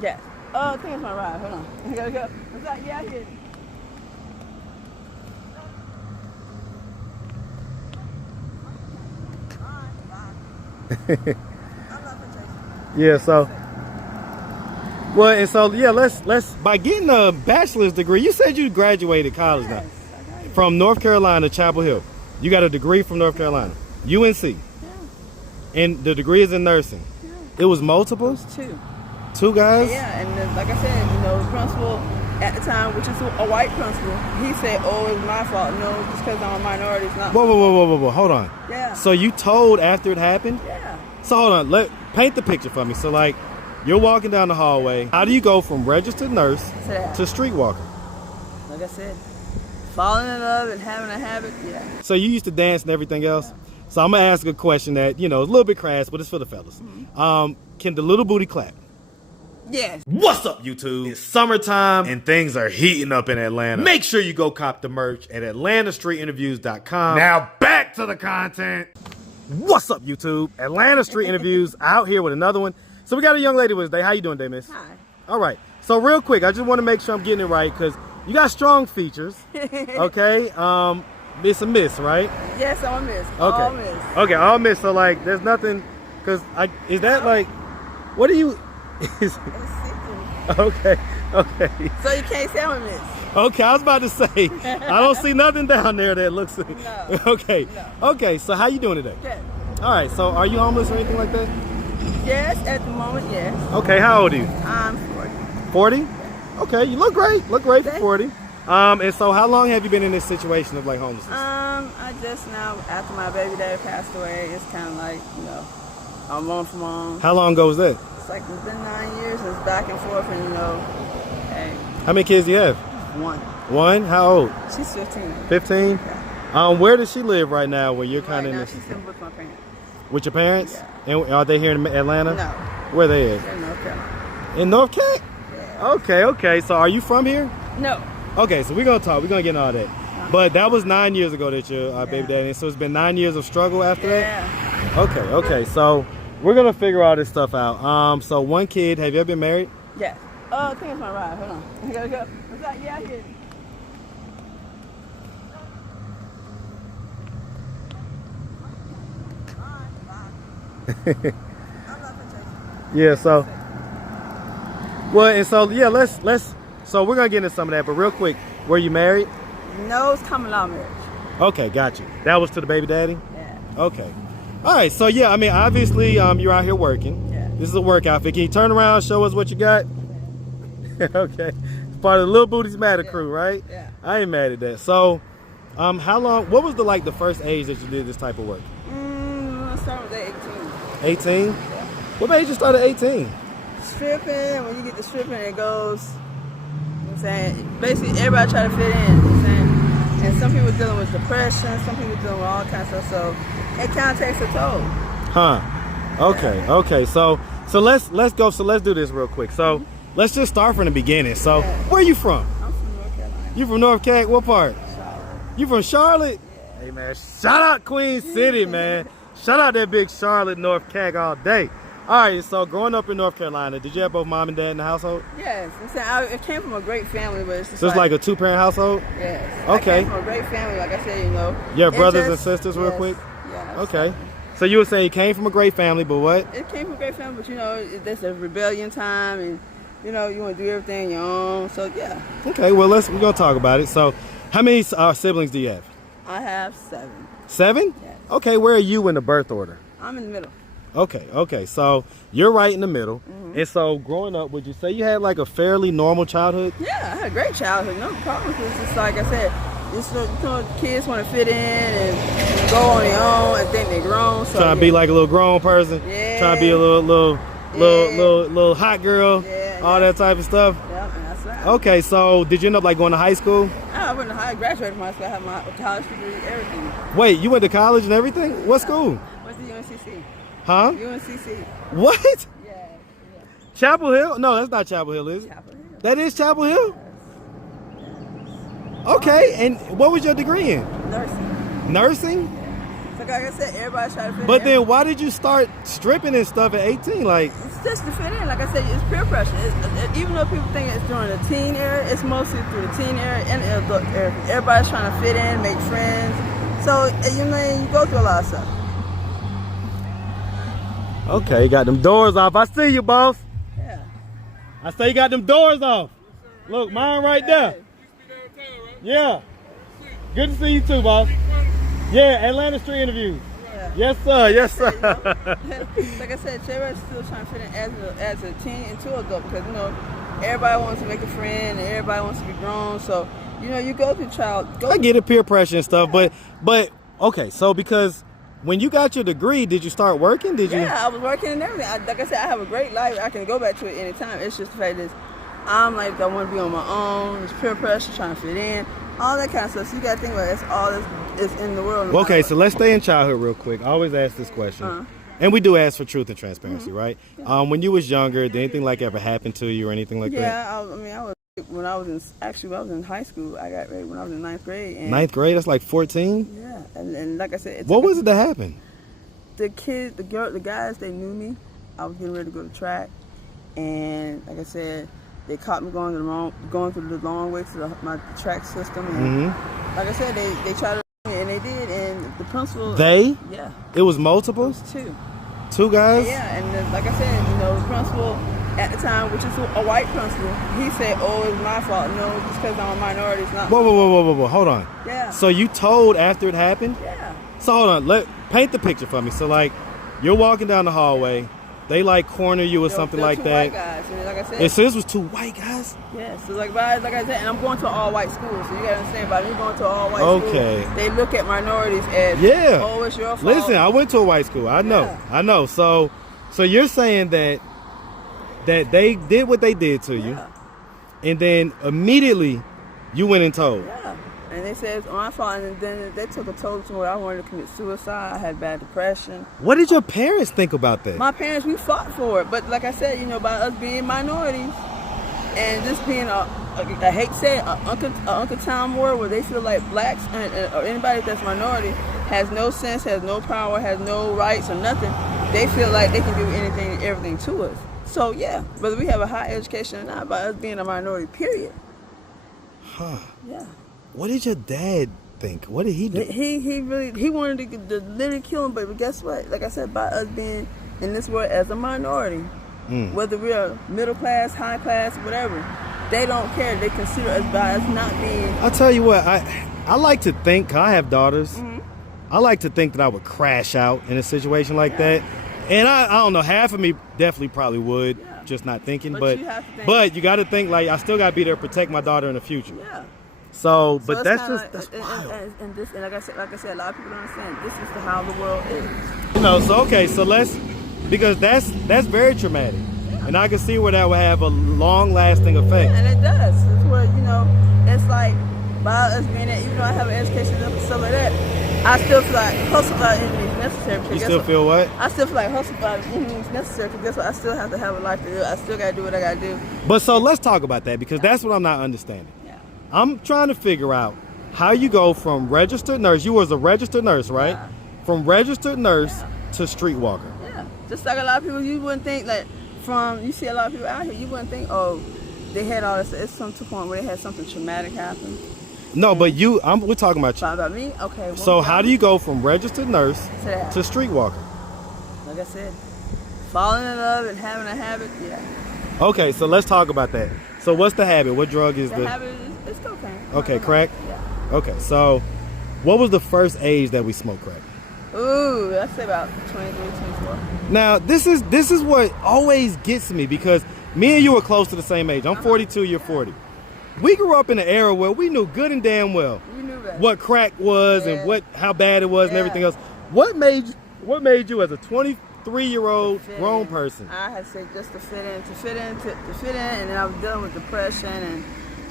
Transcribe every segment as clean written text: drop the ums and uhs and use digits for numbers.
Yes. Oh, I think it's my ride. Hold on. I gotta go. What's that? Yeah, I hear it. Yeah, so well, and so yeah, let's by getting a bachelor's degree. You said you graduated college now from North Carolina, Chapel Hill. You got a degree from North Carolina, UNC, Yeah. and the degree is in nursing. Yeah. It was multiple, Two. two guys. Yeah, and then, like I said, the principal at the time, which is a white principal, he said, "Oh, it's my fault." No, just because I'm a minority, it's not. Whoa, hold on. Yeah. So you told after it happened? Yeah. So hold on, paint the picture for me. So like, you're walking down the hallway. How do you go from registered nurse to streetwalker? Like I said, falling in love and having a habit. Yeah. So you used to dance and everything else. Yeah. So I'm gonna ask a question that is a little bit crass, but it's for the fellas. Mm-hmm. Can the little booty clap? Yes. What's up, YouTube? It's summertime and things are heating up in Atlanta. Make sure you go cop the merch at AtlantaStreetInterviews.com. Now back to the content. What's up, YouTube? Atlanta Street Interviews out here with another one. So we got a young lady with us today. How you doing today, miss? Hi. All right. So real quick, I just want to make sure I'm getting it right because you got strong features. Okay. It's a miss, right? Yes, I'm a miss. Okay. All miss. Okay, all miss. So like, there's nothing, because is that like, what do you? Okay. So you can't say I'm a miss. Okay, I was about to say, I don't see nothing down there that looks. No. Okay. No. Okay. So how you doing today? Good. All right. So are you homeless or anything like that? Yes, at the moment, yes. Okay. How old are you? I'm 40. 40? Yeah. Okay. You look great. Look great for Thank 40. And so how long have you been in this situation of like homelessness? I just now, after my baby daddy passed away, it's kind of like, I'm on from home. How long ago was that? It's like, it's been 9 years, it's back and forth, and hey. How many kids do you have? One. One? How old? She's 15. 15? Yeah. Where does she live right now where you're kind Right of now, in this? she's living with my parents. With your parents? Yeah. And are they here in Atlanta? No. Where they at? They're in North Carolina. In North Carolina? Yeah. Okay. So are you from here? No. Okay, so we're going to talk. We're going to get into all that. But that was 9 years ago that your baby daddy. So it's been 9 years of struggle after that? Okay. So we're going to figure all this stuff out. So one kid. Have you ever been married? Yes. Oh, I think it's my ride. Hold on. I gotta go. What's that? Yeah, I hear it. Yeah, so well, and so yeah, let's so we're gonna get into some of that, but real quick, were you married? No, it's common law marriage. Okay, got you. That was to the baby daddy? Yeah. Okay. All right, so yeah, I mean, obviously you're out here working. Yeah. This is a work outfit. Can you turn around, show us what you got? Okay. Part of the Little Booties Matter crew, right? Yeah. I ain't mad at that. So how long, what was the first age that you did this type of work? I started with 18. 18? Yeah. What made you start at 18? Stripping, when you get to stripping, it goes, you know what I'm saying? Basically, everybody try to fit in, you know what I'm saying? And some people dealing with depression, some people dealing with all kinds of stuff, so it kind of takes a toll. Huh. Okay. So let's go. So let's do this real quick. So let's just start from the beginning. So where are you from? I'm from North Carolina. You from North Carolina? What part? Charlotte. You from Charlotte? Yeah. Hey man, shout out Queen City, man. Shout out that big Charlotte, North Carolina all day. All right, so growing up in North Carolina, did you have both mom and dad in the household? Yes, I'm saying it came from a great family, but it's just So it's like a two-parent household? Yes. Okay. I came from a great family, like I said, You have brothers and sisters real quick? Yeah. Okay. So you were saying you came from a great family, but what? It came from a great family, but there's a rebellion time, and you want to do everything on your own. So yeah. Okay, well we're gonna talk about it. So, how many siblings do you have? I have 7. 7? Yes. Okay, where are you in the birth order? I'm in the middle. Okay. So you're right in the middle. Mm-hmm. And so growing up, would you say you had like a fairly normal childhood? Yeah, I had a great childhood. No problem. It's just like I said, kids want to fit in and go on their own and think they're grown. So, Trying to be like a little grown person. Yeah. Trying to be a little hot girl. Yeah. All that type of stuff. Yeah, and that's right. Okay, so did you end up like going to high school? I went to graduated from high school. I had my college degree, everything. Wait, you went to college and everything? What school? Went to UNCC. Huh? UNCC. What? Yeah. Chapel Hill? No, that's not Chapel Hill, is it? Chapel Hill. That is Chapel Hill? Okay, and what was your degree in? Nursing. Nursing? Like I said, everybody try to fit in. But then why did you start stripping and stuff at 18? Like, it's just to fit in. Like I said, it's peer pressure. Even though people think it's during the teen era, it's mostly through the teen era and the adult era. Everybody's trying to fit in, make friends. So you go through a lot of stuff. okay, you got them doors off. I see you, boss. Yeah. I say you got them doors off. Look, mine right there. Yeah. Good to see you too, boss. Yeah, Atlanta Street Interviews. Yeah. Yes, sir. Yes, sir. Like I said, everybody's still trying to fit in as a teen into adult because everybody wants to make a friend and everybody wants to be grown. So you go through I get it, peer pressure and stuff, but okay. So because when you got your degree, did you start working? Did you? Yeah, I was working and everything. Like I said, I have a great life. I can go back to it anytime. It's just the fact that I'm like I want to be on my own. It's peer pressure, trying to fit in, all that kind of stuff. So you got to think about that's all that's in the world. Okay, so let's stay in childhood real quick. I always ask this question. And we do ask for truth and transparency, right? Yeah. When you was younger, did anything like ever happen to you or anything like that? Yeah, I was when I was in high school. I got raped when I was in 9th grade. And ninth grade? That's like 14? Yeah, and like I said, what was it that happened? The kids, the guys, they knew me. I was getting ready to go to track, and like I said, they caught me going through the long way to my track system. And like I said, they tried to. And they did, and the principal. They? Yeah. It was multiple? It was two. Two guys? Yeah, and like I said, the principal at the time, which is a white principal, he said, "Oh, it's my fault." No, just because I'm a minority, it's not. Whoa, hold on. Yeah. So you told after it happened? Yeah. So hold on, paint the picture for me. So like, you're walking down the hallway, they like corner you or something like two that. White guys, and like I said. And so this was two white guys? Yeah, so like I said, and I'm going to an all-white school, so you gotta understand about me going to an all-white school. They look at minorities as, oh, it's your fault. Listen, I went to a white school. I know. So you're saying that they did what they did to you, and then immediately you went and told. Yeah, and they said it's my fault, and then they took a toll to where I wanted to commit suicide. I had bad depression. What did your parents think about that? My parents, we fought for it, but like I said, by us being minorities and just being I hate to say it, Uncle Tom world where they feel like blacks or anybody that's minority has no sense, has no power, has no rights or nothing. They feel like they can do anything and everything to us. So yeah, whether we have a high education or not, by us being a minority, period. Huh. Yeah. What did your dad think? What did he do? He wanted to literally kill him, but guess what? Like I said, by us being in this world as a minority, whether we're middle class, high class, whatever, they don't care. They consider us by us not being. I'll tell you what, I like to think, 'cause I have daughters, I like to think that I would crash out in a situation like that. And I don't know, half of me definitely probably would, just not thinking. But you got to think, like, I still got to be there to protect my daughter in the future. Yeah. So but that's wild. And like I said, a lot of people don't understand. This is how the world is. So okay, so because that's very traumatic, and I can see where that would have a long-lasting effect. And it does. It's where it's like by us being that, even though I have an education and stuff like that, I still feel like hustle is necessary. You still feel what? I still feel like hustle is necessary because guess what? I still have to have a life to live. I still got to do what I got to do. But so let's talk about that because that's what I'm not understanding. I'm trying to figure out how you go from registered nurse. You was a registered nurse, right? Yeah. From registered nurse to streetwalker. Yeah. Just like a lot of people, you wouldn't think you see a lot of people out here, you wouldn't think, oh, they had all this. It's some to the point where they had something traumatic happen. No, but we're talking about you. About me? Okay. So how do you go from registered nurse to streetwalker? Like I said, falling in love and having a habit, Okay, so let's talk about that. So what's the habit? What drug is the habit? It's cocaine. Okay, crack? Yeah. Okay, so what was the first age that we smoked crack? Ooh, I'd say about 23, 24. Now, this is what always gets me because me and you are close to the same age. I'm 42, you're 40. We grew up in an era where we knew good and damn well what crack was and how bad it was and everything else. What made you as a 23-year-old grown person? I had to say just to fit in, and then I was dealing with depression and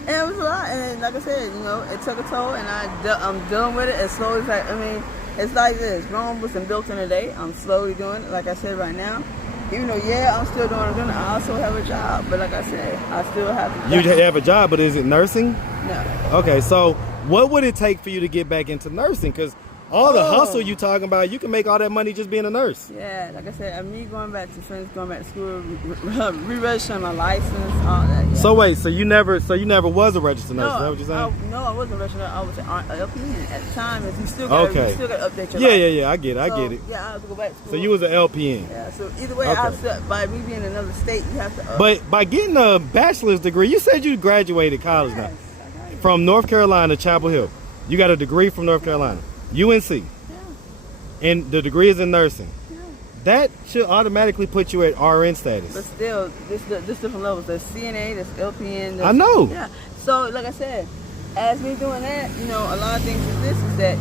it was a lot. And like I said, it took a toll, and I'm dealing with it as slowly as it's like this. Rome wasn't built in a day. I'm slowly doing it, like I said right now. Even though, I'm still doing it. I also have a job, but like I said, I still have to. You have a job, but is it nursing? No. Okay, so what would it take for you to get back into nursing? Because all the hustle you talking about, you can make all that money just being a nurse. Yeah, like I said, me going back to school, re-registering my license, all that. Yeah. So wait, so you never was a registered nurse? Is that what you're saying? No, I wasn't registered. I was an LPN at the time. If you still got to update your license. Yeah. I get it. Yeah, I have to go back to school. So you was an LPN. Yeah. So either way, by me being in another state, you have to. But by getting a bachelor's degree, you said you graduated college now from North Carolina, Chapel Hill. You got a degree from North Carolina, UNC, and the degree is in nursing. That should automatically put you at RN status. But still, this different levels. There's CNA, there's LPN. I know. Yeah. So, like I said, as me doing that, you know, a lot of things with this is that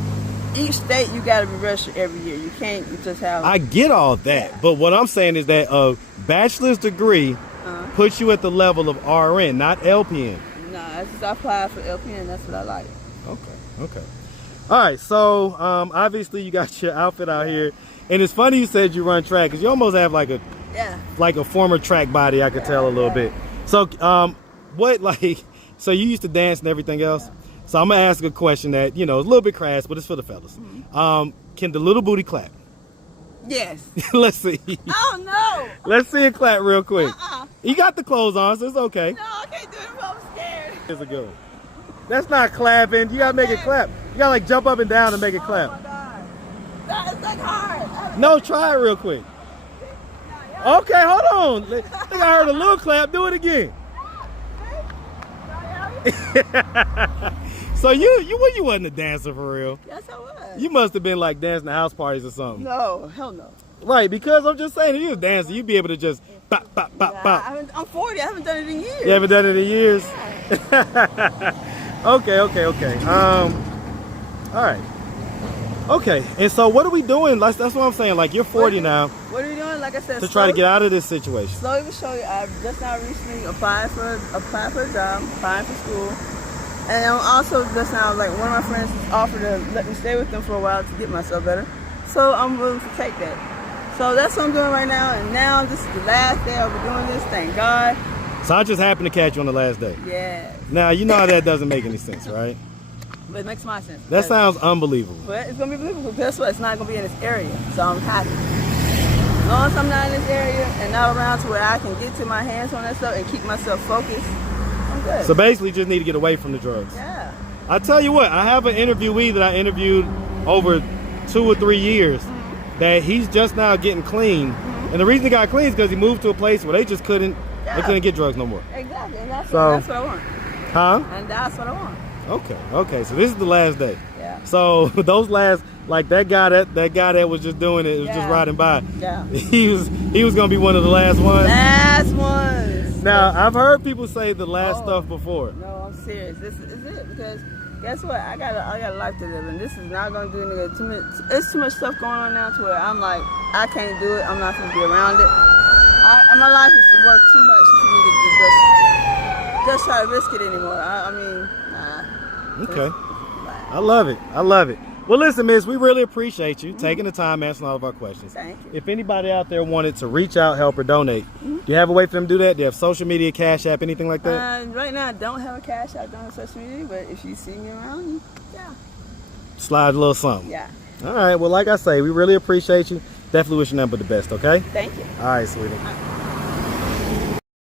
each state you got to be registered every year. You can't just have. I get all that, but what I'm saying is that a bachelor's degree puts you at the level of RN, not LPN. No, I applied for LPN. That's what I like. Okay. All right. So obviously you got your outfit out here. And it's funny you said you run track because you almost have like a former track body. I could tell a little bit. So so you used to dance and everything else. Yeah. So I'm gonna ask a question that is a little bit crass, but it's for the fellas. Mm-hmm. Can the little booty clap? Yes. Let's see. Oh no. Let's see it clap real quick. You got the clothes on, so it's okay. No, I can't do it. I'm scared. It's a good one. That's not clapping. You gotta make it clap. You gotta jump up and down to make it clap. Oh my God. It's like hard. No, try it real quick. Okay, hold on. I think I heard a little clap. Do it again. So you wasn't a dancer for real? Yes, I was. You must have been like dancing at house parties or something. No, hell no. Right, because I'm just saying, if you was dancing, you'd be able to just pop, pop, pop, pop. I'm 40. I haven't done it in years. You haven't done it in years? Okay. All right. Okay, and so what are we doing? That's what I'm saying. Like, you're 40 now. What are we doing? Like I said, to try to get out of this situation. Slowly but surely, I've just now recently applied for a job, applying for school. And I'm also just now, like, one of my friends offered to let me stay with them for a while to get myself better. So I'm willing to take that. So that's what I'm doing right now. And now this is the last day I'll be doing this, thank God. So I just happened to catch you on the last day. Yeah. Now, you know how that doesn't make any sense, right? But it makes my sense. That sounds unbelievable. But it's going to be believable. Guess what? It's not going to be in this area. So I'm happy. As long as I'm not in this area and not around to where I can get to my hands on that stuff and keep myself focused, I'm good. So basically, you just need to get away from the drugs. Yeah. I tell you what, I have an interviewee that I interviewed over 2 or 3 years that he's just now getting clean. And the reason he got clean is because he moved to a place where they just couldn't get drugs no more. Exactly. And that's what I want. Huh? And that's what I want. Okay. So this is the last day. Yeah. So those last, like that guy that was just doing it, was just riding by. Yeah. He was gonna be one of the last ones. Last ones. Now I've heard people say the last stuff before. No, I'm serious. This is it because guess what? I got a life to live, and this is not gonna do nigga too much. It's too much stuff going on now to where I'm like, I can't do it. I'm not gonna be around it. My life is worth too much for me to just try to risk it anymore. I mean, nah. Okay. I love it. Well, listen, miss, we really appreciate you taking the time answering all of our questions. Thank you. If anybody out there wanted to reach out, help, or donate, do you have a way for them to do that? Do you have social media, Cash App, anything like that? Right now, I don't have a Cash App, don't have social media, but if you see me around, yeah. Slide a little something. Yeah. All right. Well, like I say, we really appreciate you. Definitely wish you nothing but the best, okay? Thank you. All right, sweetie.